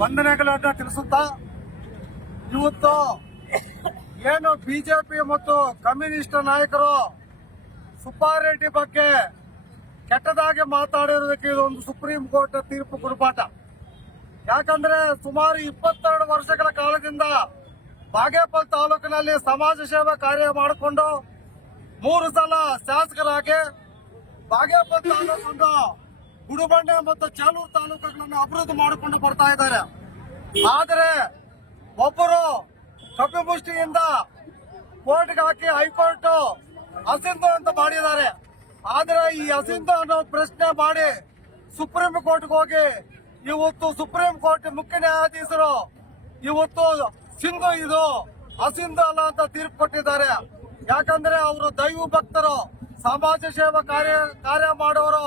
ವಂದನೆಗಳನ್ನ ತಿಳಿಸುತ್ತಾ ಇವತ್ತು ಏನು ಬಿಜೆಪಿ ಮತ್ತು ಕಮ್ಯುನಿಸ್ಟ್ ನಾಯಕರು ಸುಬ್ಬಾರೆಡ್ಡಿ ಬಗ್ಗೆ ಕೆಟ್ಟದಾಗಿ ಮಾತಾಡಿರೋದಕ್ಕೆ ಇದೊಂದು ಸುಪ್ರೀಂ ಕೋರ್ಟ್ ತೀರ್ಪು ಗುಣಪಾಠ. ಯಾಕಂದ್ರೆ ಸುಮಾರು 22 ವರ್ಷಗಳ ಕಾಲದಿಂದ ಬಾಗೇಪಲ್ಲಿ ತಾಲೂಕಿನಲ್ಲಿ ಸಮಾಜ ಸೇವಾ ಕಾರ್ಯ ಮಾಡಿಕೊಂಡು 3 ಸಲ ಶಾಸಕರಾಗಿ ಬಾಗೇಪಲ್ಲಿ ತಾಲೂಕನ್ನು ಗುಡುಬಂಡೆ ಮತ್ತು ಚಾಲೂರು ತಾಲೂಕುಗಳನ್ನು ಅಭಿವೃದ್ಧಿ ಮಾಡಿಕೊಂಡು ಬರ್ತಾ ಇದ್ದಾರೆ. ಆದರೆ ಒಬ್ಬರು ಕಪಿಮುಷ್ಟಿಯಿಂದ ಕೋರ್ಟ್ಗೆ ಹಾಕಿ ಹೈಕೋರ್ಟ್ ಅಸಿಂಧು ಅಂತ ಮಾಡಿದ್ದಾರೆ. ಆದರೆ ಈ ಅಸಿಂಧು ಅನ್ನೋ ಪ್ರಶ್ನೆ ಮಾಡಿ ಸುಪ್ರೀಂ ಕೋರ್ಟ್ಗೆ ಹೋಗಿ ಇವತ್ತು ಸುಪ್ರೀಂ ಕೋರ್ಟ್ ಮುಖ್ಯ ನ್ಯಾಯಾಧೀಶರು ಇವತ್ತು ಸಿಂಧು ಇದು ಅಸಿಂಧು ಅಲ್ಲ ಅಂತ ತೀರ್ಪು ಕೊಟ್ಟಿದ್ದಾರೆ. ಯಾಕಂದ್ರೆ ಅವರು ದೈವ ಭಕ್ತರು, ಸಮಾಜ ಸೇವಾ ಕಾರ್ಯ ಮಾಡುವವರು.